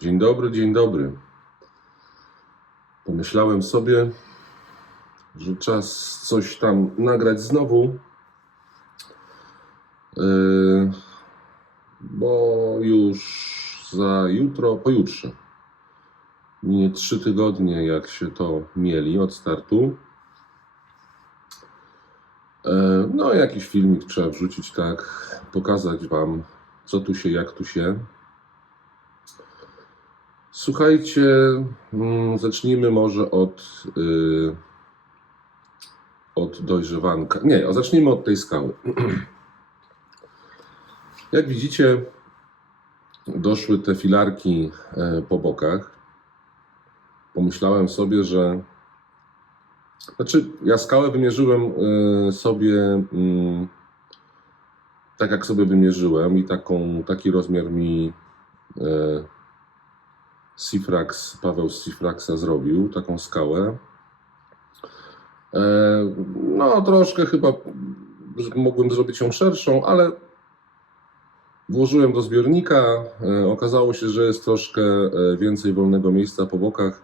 Dzień dobry, dzień dobry. Pomyślałem sobie, że czas coś tam nagrać znowu, Yy, bo już za jutro, pojutrze, minie trzy tygodnie, jak się to mieli od startu. Yy, No, jakiś filmik trzeba wrzucić, tak, pokazać Wam, co tu się, jak tu się. Słuchajcie, mm, zacznijmy może od, y, od dojrzewanka. Nie, zacznijmy od tej skały. Jak widzicie, doszły te filarki e, po bokach. Pomyślałem sobie, że. Znaczy, ja skałę wymierzyłem e, sobie mm, tak, jak sobie wymierzyłem, i taką, taki rozmiar mi. Sifrax, Paweł z Sifraxa zrobił taką skałę. E, No, troszkę chyba mogłem zrobić ją szerszą, ale włożyłem do zbiornika. E, Okazało się, że jest troszkę e, więcej wolnego miejsca po bokach.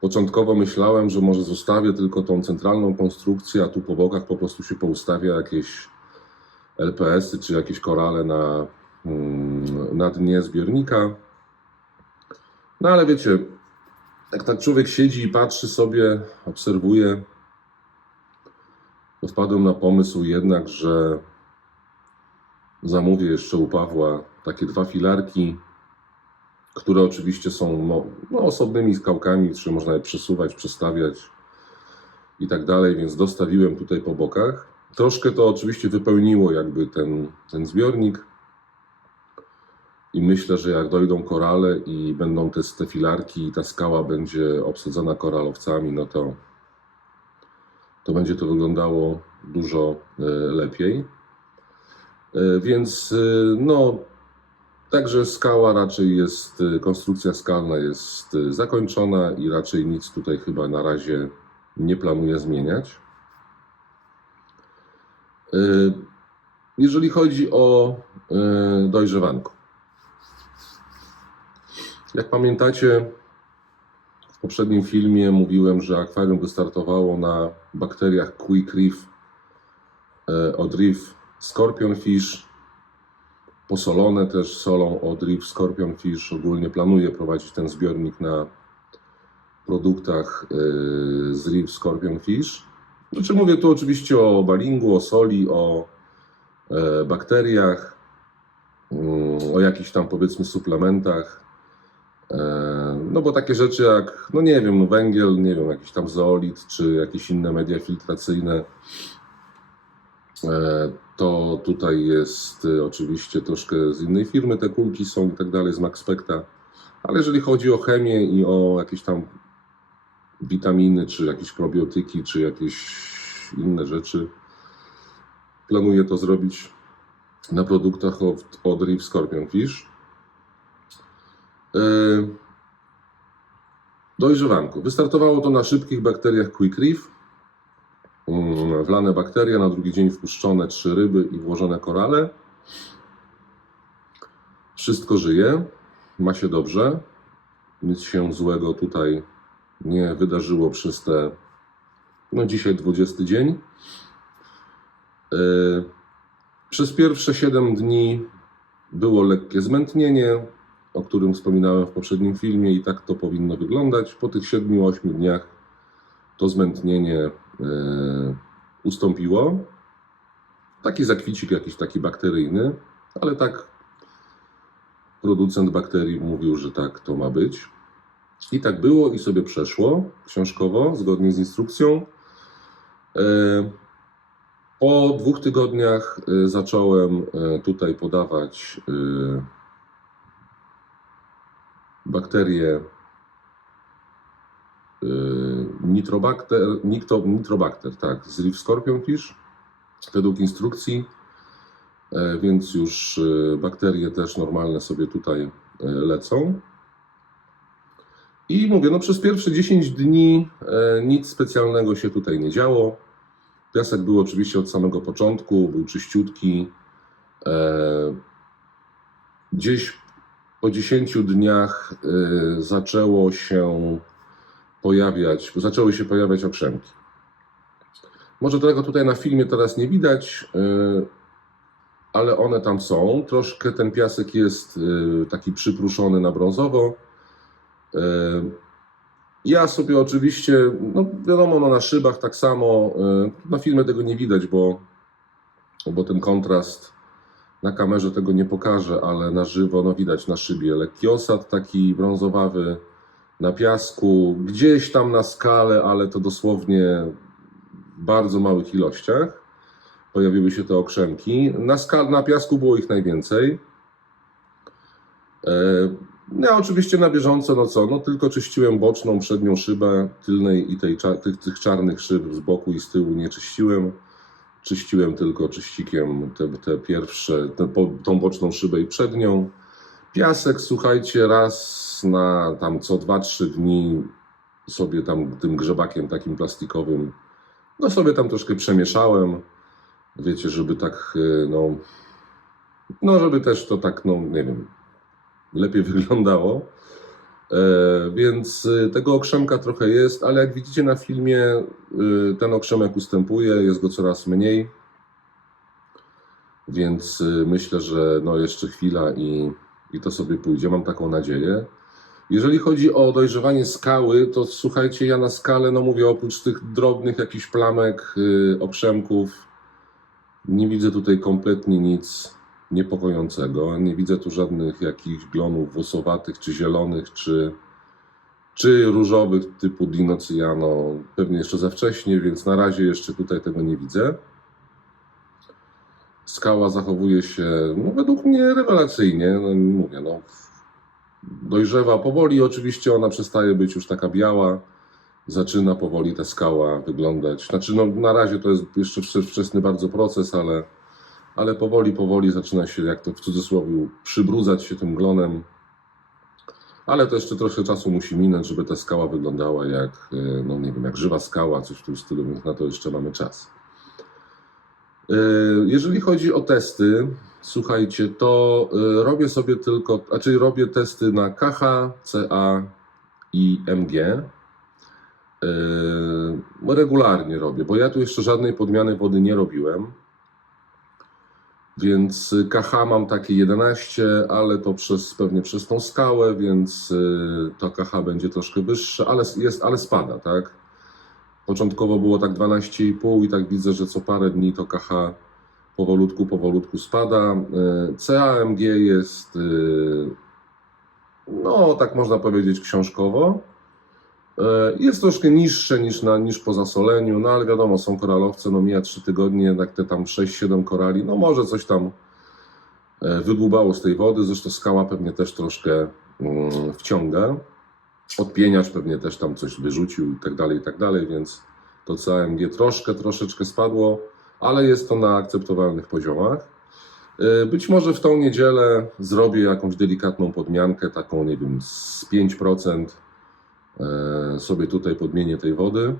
Początkowo myślałem, że może zostawię tylko tą centralną konstrukcję, a tu po bokach po prostu się poustawia jakieś LPS-y czy jakieś korale na, mm, na dnie zbiornika. No ale wiecie, jak tak człowiek siedzi i patrzy sobie, obserwuje, to wpadłem na pomysł jednak, że zamówię jeszcze u Pawła takie dwa filarki, które oczywiście są no, no, osobnymi skałkami, czy można je przesuwać, przestawiać i tak dalej, więc dostawiłem tutaj po bokach. Troszkę to oczywiście wypełniło jakby ten, ten zbiornik. I myślę, że jak dojdą korale i będą te, te filarki i ta skała będzie obsadzona koralowcami, no to, to będzie to wyglądało dużo e, lepiej. E, Więc e, no, także skała raczej jest, konstrukcja skalna jest zakończona i raczej nic tutaj chyba na razie nie planuję zmieniać. Jeżeli chodzi o dojrzewanko. Jak pamiętacie, w poprzednim filmie mówiłem, że akwarium wystartowało na bakteriach Quick Reef e, od Reef Scorpionfish, posolone też solą od Reef Scorpionfish. Ogólnie planuję prowadzić ten zbiornik na produktach e, z Reef Scorpionfish. Znaczy mówię tu oczywiście o balingu, o soli, o e, bakteriach, mm, o jakichś tam powiedzmy suplementach. E, No bo takie rzeczy jak, no nie wiem, węgiel, nie wiem, jakiś tam zeolit, czy jakieś inne media filtracyjne, e, to tutaj jest e, oczywiście troszkę z innej firmy, te kulki są i tak dalej, z Maxpecta. Ale jeżeli chodzi o chemię i o jakieś tam witaminy, czy jakieś probiotyki, czy jakieś inne rzeczy, planuję to zrobić na produktach od, od Reef Scorpionfish. E, Dojrzewanko. Wystartowało to na szybkich bakteriach Quick Reef. Mm, Wlane bakterie, na drugi dzień wpuszczone trzy ryby i włożone korale. Wszystko żyje, ma się dobrze. Nic się złego tutaj nie wydarzyło przez te, no dzisiaj 20 dzień. E, Przez pierwsze 7 dni było lekkie zmętnienie, o którym wspominałem w poprzednim filmie, i tak to powinno wyglądać. Po tych 7-8 dniach to zmętnienie e, ustąpiło. Taki zakwicik jakiś taki bakteryjny, ale tak producent bakterii mówił, że tak to ma być. I tak było i sobie przeszło książkowo, zgodnie z instrukcją. E, Po dwóch tygodniach e, zacząłem tutaj podawać bakterie y, nitrobakter, nikto, nitrobakter, tak, z Reef Scorpionfish według instrukcji, e, więc już y, bakterie też normalne sobie tutaj e, lecą. I mówię, no przez pierwsze 10 dni e, nic specjalnego się tutaj nie działo. Piasek był oczywiście od samego początku, był czyściutki. Gdzieś po 10 dniach y, zaczęło się pojawiać, zaczęły się pojawiać okrzemki. Może tego tutaj na filmie teraz nie widać, y, ale one tam są. Troszkę ten piasek jest y, taki przypruszony na brązowo. Ja sobie oczywiście, no wiadomo, no na szybach tak samo, na filmie tego nie widać, bo, bo ten kontrast na kamerze tego nie pokaże, ale na żywo no widać na szybie lekki osad taki brązowawy na piasku, gdzieś tam na skale, ale to dosłownie w bardzo małych ilościach pojawiły się te okrzemki. Na, skal, na piasku było ich najwięcej. E, Ja oczywiście na bieżąco, no co, no tylko czyściłem boczną, przednią szybę tylnej i tej, tych, tych czarnych szyb z boku i z tyłu nie czyściłem. Czyściłem tylko czyścikiem te, te pierwsze, te, po, tą boczną szybę i przednią. Piasek, słuchajcie, raz na tam co 2-3 dni sobie tam tym grzebakiem takim plastikowym, no sobie tam troszkę przemieszałem. Wiecie, żeby tak, y, no, no żeby też to tak, no nie wiem, lepiej wyglądało. E, więc y, tego okrzemka trochę jest, ale jak widzicie na filmie, y, ten okrzemek ustępuje, jest go coraz mniej. Więc myślę, że no jeszcze chwila i, i to sobie pójdzie. Mam taką nadzieję. Jeżeli chodzi o dojrzewanie skały, to słuchajcie, ja na skalę, no mówię, oprócz tych drobnych jakichś plamek, okrzemków, nie widzę tutaj kompletnie nic niepokojącego. Nie widzę tu żadnych jakichś glonów włosowatych, czy zielonych, czy, czy różowych typu Dinocyano. Pewnie jeszcze za wcześnie, więc na razie jeszcze tutaj tego nie widzę. Skała zachowuje się, no, według mnie rewelacyjnie. No, mówię, no, dojrzewa powoli. Oczywiście ona przestaje być już taka biała. Zaczyna powoli ta skała wyglądać. Znaczy, no, na razie to jest jeszcze wcze- wczesny bardzo proces, ale, ale powoli, powoli zaczyna się, jak to w cudzysłowie, przybrudzać się tym glonem. Ale to jeszcze trochę czasu musi minąć, żeby ta skała wyglądała jak, e, no nie wiem, jak żywa skała, coś w tym stylu, więc na to jeszcze mamy czas. E, Jeżeli chodzi o testy, słuchajcie, to e, robię sobie tylko, znaczy robię testy na KH, CA i MG. Regularnie robię, bo ja tu jeszcze żadnej podmiany wody nie robiłem. Więc y, KH mam takie 11, ale to przez, pewnie przez tą skałę, więc y, to KH będzie troszkę wyższe, ale, jest, ale spada, tak? Początkowo było tak 12,5 i tak widzę, że co parę dni to KH powolutku, powolutku spada. Y, CAMG jest, no tak można powiedzieć, książkowo. E, Jest troszkę niższe niż, na, niż po zasoleniu, no ale wiadomo, są koralowce, no mija 3 tygodnie, jednak te tam 6-7 korali, no może coś tam e, wydłubało z tej wody, zresztą skała pewnie też troszkę mm, wciąga. Odpieniacz pewnie też tam coś wyrzucił i tak dalej, i tak dalej, więc to CAMG troszkę, troszeczkę spadło, ale jest to na akceptowalnych poziomach. E, Być może w tą niedzielę zrobię jakąś delikatną podmiankę, taką, nie wiem, z 5%, e, sobie tutaj podmienię tej wody.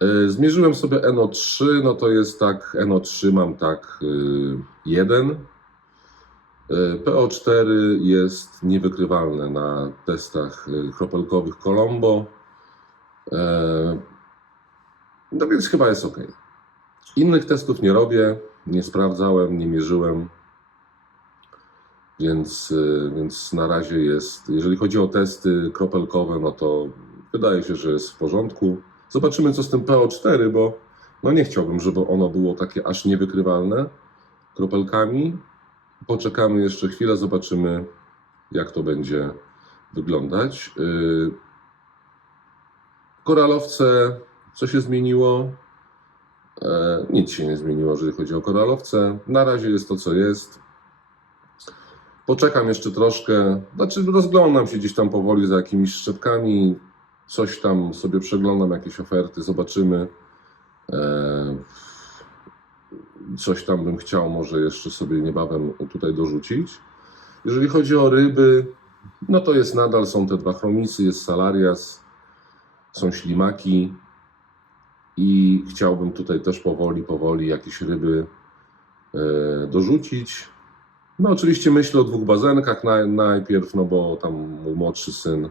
E, Zmierzyłem sobie NO3, no to jest tak, NO3 mam tak y, 1. E, PO4 jest niewykrywalne na testach y, kropelkowych Colombo. E, No więc chyba jest ok. Innych testów nie robię, nie sprawdzałem, nie mierzyłem. Więc, y, więc na razie jest, jeżeli chodzi o testy kropelkowe, no to wydaje się, że jest w porządku. Zobaczymy, co z tym PO4, bo no nie chciałbym, żeby ono było takie aż niewykrywalne kropelkami. Poczekamy jeszcze chwilę, zobaczymy, jak to będzie wyglądać. Y, Koralowce, co się zmieniło? E, Nic się nie zmieniło, jeżeli chodzi o koralowce. Na razie jest to, co jest. Poczekam jeszcze troszkę, znaczy rozglądam się gdzieś tam powoli za jakimiś szczepkami, coś tam sobie przeglądam, jakieś oferty, zobaczymy. E, Coś tam bym chciał może jeszcze sobie niebawem tutaj dorzucić. Jeżeli chodzi o ryby, no to jest nadal, są te dwa chromisy, jest salarias, są ślimaki i chciałbym tutaj też powoli, powoli jakieś ryby e, dorzucić. No oczywiście myślę o dwóch bazenkach. Naj, najpierw, no bo tam mój młodszy syn,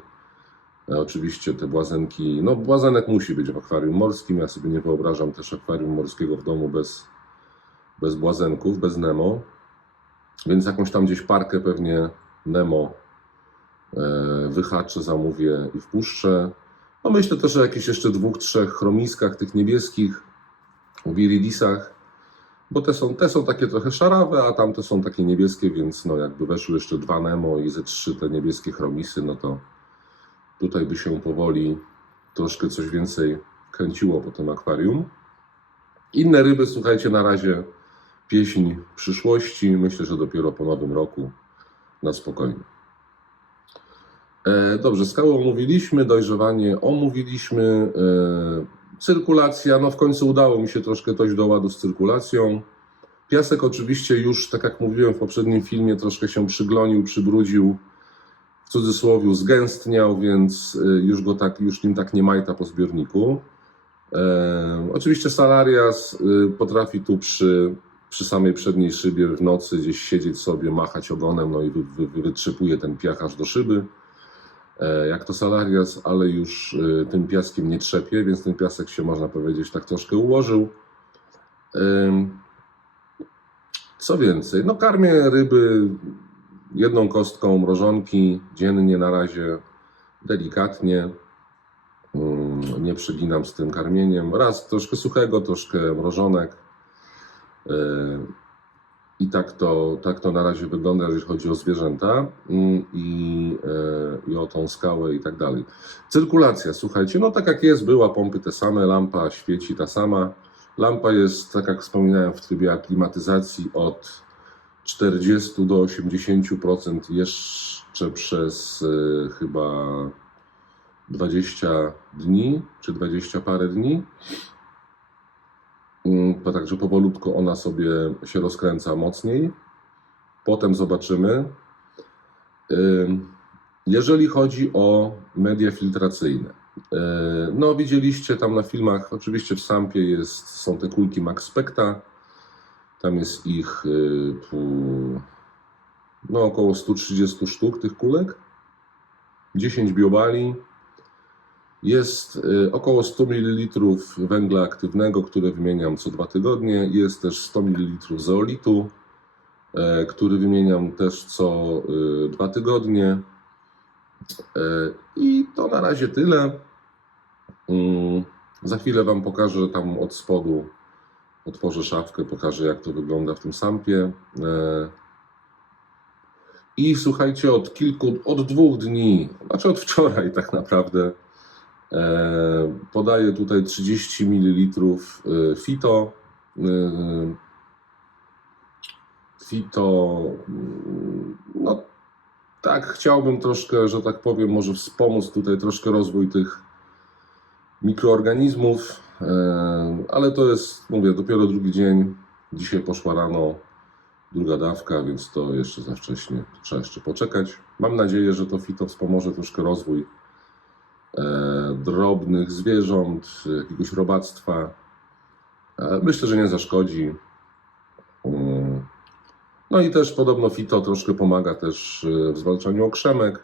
e, oczywiście te błazenki, no błazenek musi być w akwarium morskim, ja sobie nie wyobrażam też akwarium morskiego w domu bez, bez błazenków, bez Nemo, więc jakąś tam gdzieś parkę pewnie Nemo e, wyhaczę, zamówię i wpuszczę. No myślę też o jakichś jeszcze dwóch, trzech chromiskach tych niebieskich, wiridisach, bo te są, te są takie trochę szarawe, a tamte są takie niebieskie, więc no jakby weszły jeszcze dwa Nemo i ze trzy te niebieskie chromisy, no to tutaj by się powoli troszkę coś więcej kręciło po tym akwarium. Inne ryby, słuchajcie, na razie pieśń przyszłości. Myślę, że dopiero po nowym roku na spokojnie. E, dobrze, skały omówiliśmy, dojrzewanie omówiliśmy, e, cyrkulacja, no w końcu udało mi się troszkę dojść do ładu z cyrkulacją. Piasek oczywiście już, tak jak mówiłem w poprzednim filmie, troszkę się przyglonił, przybrudził, w cudzysłowie zgęstniał, więc e, już go tak, już nim tak nie majta po zbiorniku. E, oczywiście salarias e, potrafi tu przy, przy samej przedniej szybie w nocy gdzieś siedzieć sobie, machać ogonem, no i wy, wy, wy, wytrzypuje ten piach aż do szyby jak to salarias, ale już e, tym piaskiem nie trzepie, więc ten piasek się można powiedzieć tak troszkę ułożył. Co więcej, no karmię ryby jedną kostką mrożonki dziennie na razie, delikatnie. Ym, Nie przeginam z tym karmieniem. Raz troszkę suchego, troszkę mrożonek. I tak to, tak to na razie wygląda, jeżeli chodzi o zwierzęta mm, i, e, i o tą skałę i tak dalej. Cyrkulacja, słuchajcie, no tak jak jest, była, pompy te same, lampa świeci ta sama. Lampa jest, tak jak wspominałem, w trybie aklimatyzacji od 40 do 80% jeszcze przez e, chyba 20 dni, czy 20 parę dni. Mm, Także powolutku ona sobie się rozkręca mocniej. Potem zobaczymy. Ym, Jeżeli chodzi o media filtracyjne, yy, no widzieliście tam na filmach, oczywiście w Sampie jest, są te kulki Max Specta. Tam jest ich pu- no, około 130 sztuk tych kulek. 10 biobali. Jest y, około 100 ml węgla aktywnego, które wymieniam co dwa tygodnie. Jest też 100 ml zeolitu, e, który wymieniam też co y, dwa tygodnie. E, I to na razie tyle. Mm, Za chwilę Wam pokażę tam od spodu, otworzę szafkę, pokażę jak to wygląda w tym sampie. E, I słuchajcie, od kilku, od dwóch dni, znaczy od wczoraj tak naprawdę, Podaję tutaj 30 ml y, fito. y, Fito, mm, no tak, chciałbym troszkę, że tak powiem, może wspomóc tutaj troszkę rozwój tych mikroorganizmów, e, ale to jest, mówię, dopiero drugi dzień. Dzisiaj poszła rano druga dawka, więc to jeszcze za wcześnie. Trzeba jeszcze poczekać. Mam nadzieję, że to fito wspomoże troszkę rozwój e, drobnych zwierząt, jakiegoś robactwa. E, Myślę, że nie zaszkodzi. Mm. No i też podobno fito troszkę pomaga też e, w zwalczaniu okrzemek,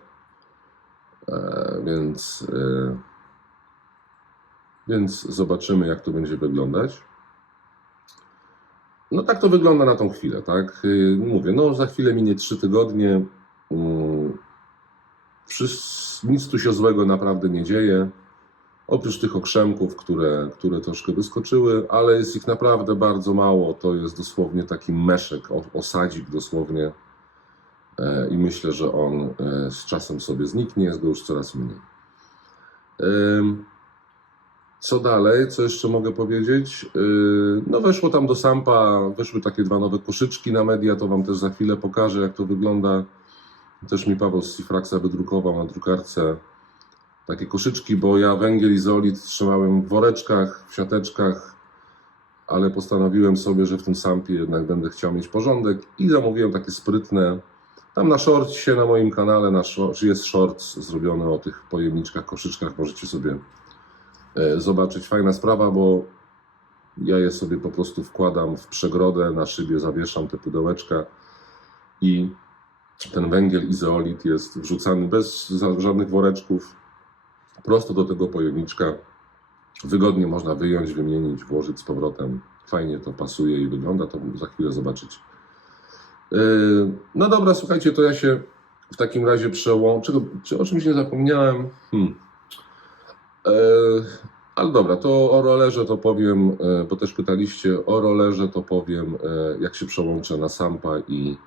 E, więc, e, więc zobaczymy, jak to będzie wyglądać. No tak to wygląda na tą chwilę, tak? Mówię, no za chwilę minie 3 tygodnie. Mm, Nic tu się złego naprawdę nie dzieje. Oprócz tych okrzemków, które, które troszkę wyskoczyły, ale jest ich naprawdę bardzo mało. To jest dosłownie taki meszek, osadzik dosłownie. E, I myślę, że on e, z czasem sobie zniknie, jest go już coraz mniej. Co dalej? Co jeszcze mogę powiedzieć? Yy, No weszło tam do Sampa, weszły takie dwa nowe koszyczki na media, to Wam też za chwilę pokażę, jak to wygląda. Też mi Paweł z Cifraxa wydrukował na drukarce takie koszyczki, bo ja węgiel i zolit trzymałem w woreczkach, w siateczkach, ale postanowiłem sobie, że w tym Sampie jednak będę chciał mieć porządek i zamówiłem takie sprytne. Tam na shortsie na moim kanale na short, jest shorts zrobiony o tych pojemniczkach, koszyczkach, możecie sobie e, zobaczyć. Fajna sprawa, bo ja je sobie po prostu wkładam w przegrodę, na szybie zawieszam te pudełeczka i ten węgiel izolit jest wrzucany bez żadnych woreczków, prosto do tego pojemniczka. Wygodnie można wyjąć, wymienić, włożyć z powrotem. Fajnie to pasuje i wygląda, to za chwilę zobaczycie. Yy, No dobra, słuchajcie, to ja się w takim razie przełączę. Czy o czymś nie zapomniałem? Hmm. Yy, Ale dobra, to o rollerze to powiem, yy, bo też pytaliście o rollerze, to powiem, jak się przełączę na Sampa i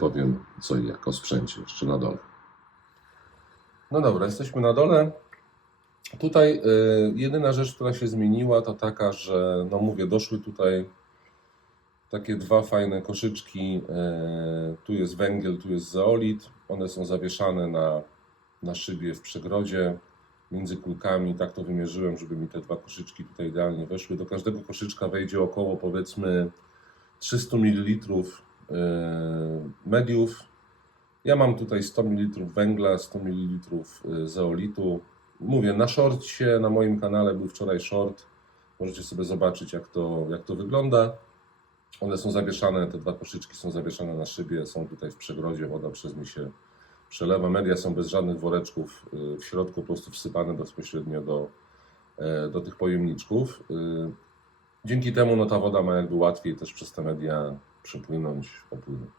powiem co i jak o sprzęcie jeszcze na dole. No dobra, jesteśmy na dole. Tutaj y, jedyna rzecz, która się zmieniła, to taka, że no mówię, doszły tutaj takie dwa fajne koszyczki. y, tu jest węgiel, tu jest zeolit. One są zawieszane na, na szybie w przegrodzie między kulkami. Tak to wymierzyłem, żeby mi te dwa koszyczki tutaj idealnie weszły. Do każdego koszyczka wejdzie około powiedzmy 300 ml mediów. Ja mam tutaj 100 ml węgla, 100 ml zeolitu. Mówię, na shortcie, na moim kanale był wczoraj short. Możecie sobie zobaczyć, jak to, jak to wygląda. One są zawieszane, te dwa koszyczki są zawieszane na szybie, są tutaj w przegrodzie, woda przez nie się przelewa. Media są bez żadnych woreczków, y, w środku po prostu wsypane bezpośrednio do, e, do tych pojemniczków. Y, Dzięki temu no, ta woda ma jakby łatwiej też przez te media przepłynąć, popłynąć.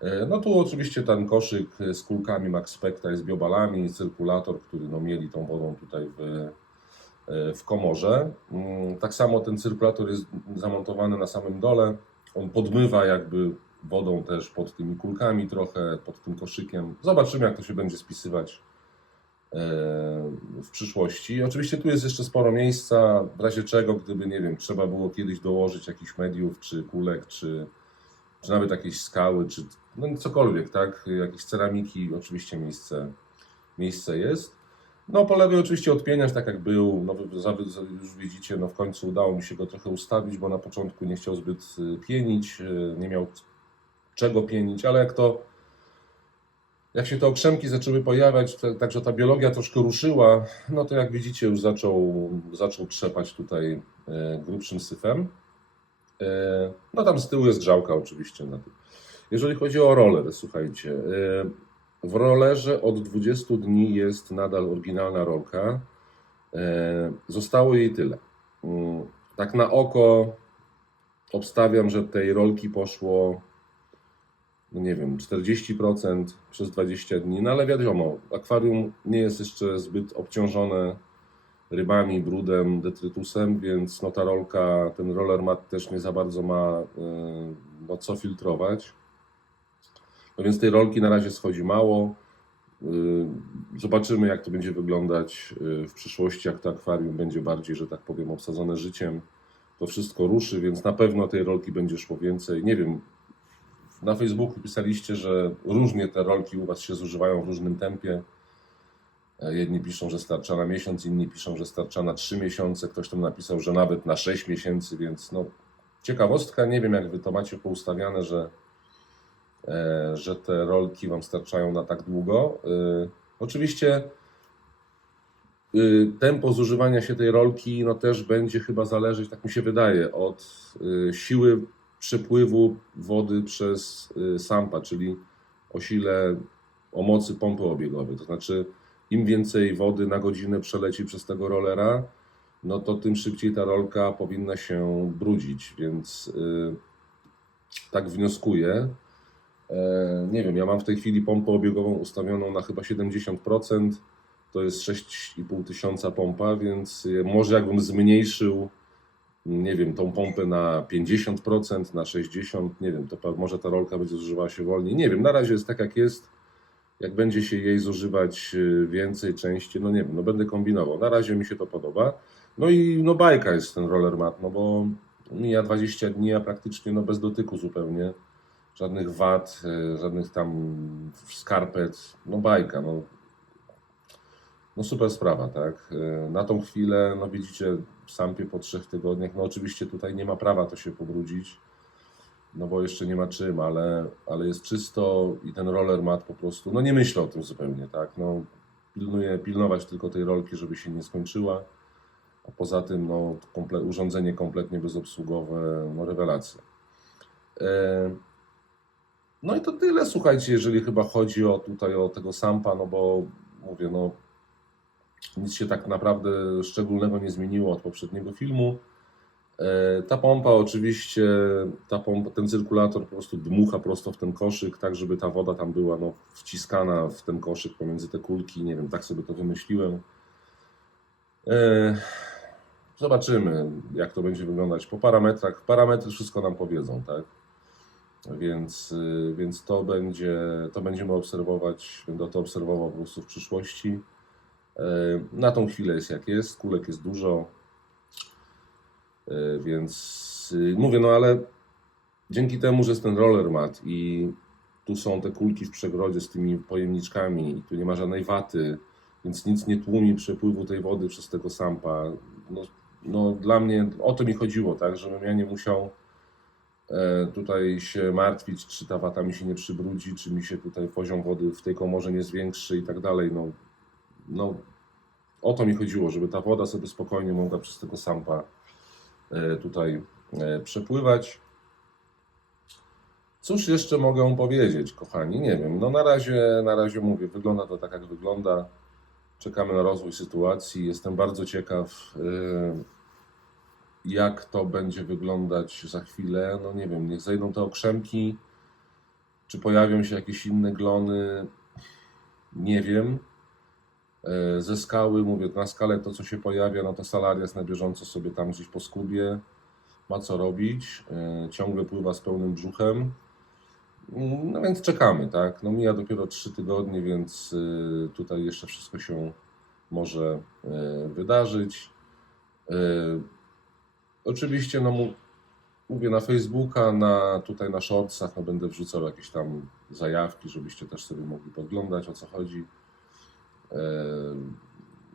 E, No tu oczywiście ten koszyk z kulkami Max Spectra z biobalami, cyrkulator, który no mieli tą wodą tutaj w, e, w komorze. Mm, Tak samo ten cyrkulator jest zamontowany na samym dole. On podmywa jakby wodą też pod tymi kulkami trochę, pod tym koszykiem. Zobaczymy jak to się będzie spisywać w przyszłości. Oczywiście tu jest jeszcze sporo miejsca, w razie czego, gdyby, nie wiem, trzeba było kiedyś dołożyć jakichś mediów, czy kulek, czy, czy nawet jakieś skały, czy no cokolwiek, tak? Jakieś ceramiki, oczywiście miejsce, miejsce jest. No po lewej oczywiście odpieniacz tak jak był, no już widzicie, no w końcu udało mi się go trochę ustawić, bo na początku nie chciał zbyt y, pienić, y, nie miał czego pienić, ale jak to jak się te okrzemki zaczęły pojawiać, to, także ta biologia troszkę ruszyła, no to jak widzicie już zaczął, zaczął trzepać tutaj e, grubszym syfem. E, no tam z tyłu jest grzałka oczywiście na tym. Jeżeli chodzi o roller, słuchajcie, e, w rollerze od 20 dni jest nadal oryginalna rolka. Zostało jej tyle. Mm, Tak na oko obstawiam, że tej rolki poszło no nie wiem, 40% przez 20 dni, no ale wiadomo, akwarium nie jest jeszcze zbyt obciążone rybami, brudem, detrytusem, więc no ta rolka, ten roller mat też nie za bardzo ma y, no, co filtrować. No więc tej rolki na razie schodzi mało. Y, Zobaczymy, jak to będzie wyglądać y, w przyszłości, jak to akwarium będzie bardziej, że tak powiem, obsadzone życiem. To wszystko ruszy, więc na pewno tej rolki będzie szło więcej. Nie wiem, na Facebooku pisaliście, że różnie te rolki u Was się zużywają w różnym tempie. E, Jedni piszą, że starcza na miesiąc, inni piszą, że starcza na 3 miesiące. Ktoś tam napisał, że nawet na 6 miesięcy, więc no, ciekawostka. Nie wiem, jak Wy to macie poustawiane, że, e, że te rolki Wam starczają na tak długo. E, oczywiście tempo zużywania się tej rolki no też będzie chyba zależeć, tak mi się wydaje, od siły przepływu wody przez y, sampa, czyli o sile, o mocy pompy obiegowej. To znaczy, im więcej wody na godzinę przeleci przez tego rollera, no to tym szybciej ta rolka powinna się brudzić, więc y, tak wnioskuję. E, nie wiem, ja mam w tej chwili pompę obiegową ustawioną na chyba 70%. To jest 6,5 tysiąca pompa, więc może jakbym zmniejszył nie wiem, tą pompę na 50%, na 60%, nie wiem, to może ta rolka będzie zużywała się wolniej. Nie wiem, na razie jest tak jak jest. Jak będzie się jej zużywać y, więcej, częściej, no nie wiem, no będę kombinował. Na razie mi się to podoba. No i no bajka jest ten roller mat, no bo mija 20 dni, a praktycznie no bez dotyku zupełnie. Żadnych wad, y, żadnych tam skarpet, no bajka, no. No super sprawa, tak. Y, Na tą chwilę, no widzicie, w Sampie po trzech tygodniach, no oczywiście tutaj nie ma prawa to się pobrudzić, no bo jeszcze nie ma czym, ale, ale jest czysto i ten roller mat po prostu, no nie myślę o tym zupełnie, tak. No pilnuję, pilnować tylko tej rolki, żeby się nie skończyła, a poza tym, no komple, urządzenie kompletnie bezobsługowe, no rewelacja. E, No i to tyle, słuchajcie, jeżeli chyba chodzi o tutaj o tego sampa, no bo mówię, no nic się tak naprawdę szczególnego nie zmieniło od poprzedniego filmu. E, Ta pompa oczywiście, ta pompa, ten cyrkulator po prostu dmucha prosto w ten koszyk, tak żeby ta woda tam była no, wciskana w ten koszyk pomiędzy te kulki. Nie wiem, tak sobie to wymyśliłem. E, Zobaczymy, jak to będzie wyglądać po parametrach. Parametry wszystko nam powiedzą, tak? Więc, y, więc to, będzie, to będziemy obserwować, będę to obserwował po prostu w przyszłości. E, Na tą chwilę jest jak jest, kulek jest dużo, E, więc y, mówię, no ale dzięki temu, że jest ten roller mat i tu są te kulki w przegrodzie z tymi pojemniczkami i tu nie ma żadnej waty, więc nic nie tłumi przepływu tej wody przez tego sampa. No, no dla mnie o to mi chodziło, tak, żebym ja nie musiał e, tutaj się martwić, czy ta wata mi się nie przybrudzi, czy mi się tutaj poziom wody w tej komorze nie zwiększy i tak dalej. No, no o to mi chodziło, żeby ta woda sobie spokojnie mogła przez tego sampa e, tutaj e, przepływać. Cóż jeszcze mogę powiedzieć, kochani? Nie wiem. No na razie, na razie mówię, wygląda to tak, jak wygląda. Czekamy na rozwój sytuacji. Jestem bardzo ciekaw, y, jak to będzie wyglądać za chwilę. No nie wiem, niech zejdą te okrzemki, czy pojawią się jakieś inne glony. Nie wiem. E, Ze skały, mówię, na skale to, co się pojawia, no to salarias na bieżąco sobie tam gdzieś po skubie ma co robić. E, Ciągle pływa z pełnym brzuchem. No więc czekamy, tak? No mija dopiero 3 tygodnie, więc y, tutaj jeszcze wszystko się może wydarzyć. Oczywiście, no mówię na Facebooka, na tutaj na shortsach, no będę wrzucał jakieś tam zajawki, żebyście też sobie mogli podglądać o co chodzi.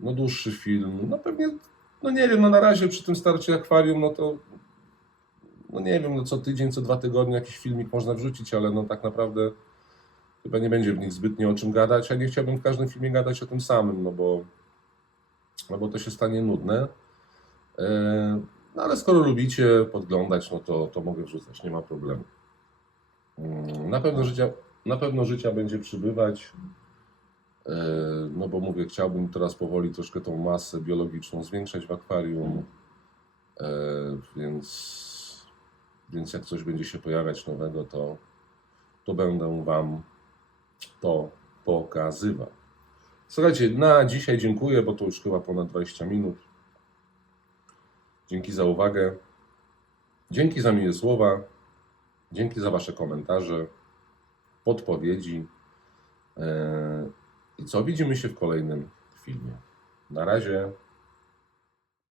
No dłuższy film, no pewnie, no nie wiem, no na razie przy tym starcie akwarium, no to no nie wiem, no co tydzień, co dwa tygodnie jakiś filmik można wrzucić, ale no tak naprawdę chyba nie będzie w nich zbytnio o czym gadać, a nie chciałbym w każdym filmie gadać o tym samym, no bo, no bo to się stanie nudne. No ale skoro lubicie podglądać, no to, to mogę wrzucać, nie ma problemu. Mm, Na pewno życia, na pewno życia będzie przybywać, no bo mówię, chciałbym teraz powoli troszkę tą masę biologiczną zwiększać w akwarium, e, więc więc jak coś będzie się pojawiać nowego, to, to będę Wam to pokazywał. Słuchajcie, na dzisiaj dziękuję, bo to już chyba ponad 20 minut. Dzięki za uwagę. Dzięki za miłe słowa. Dzięki za Wasze komentarze, podpowiedzi. I co? Widzimy się w kolejnym filmie. Na razie.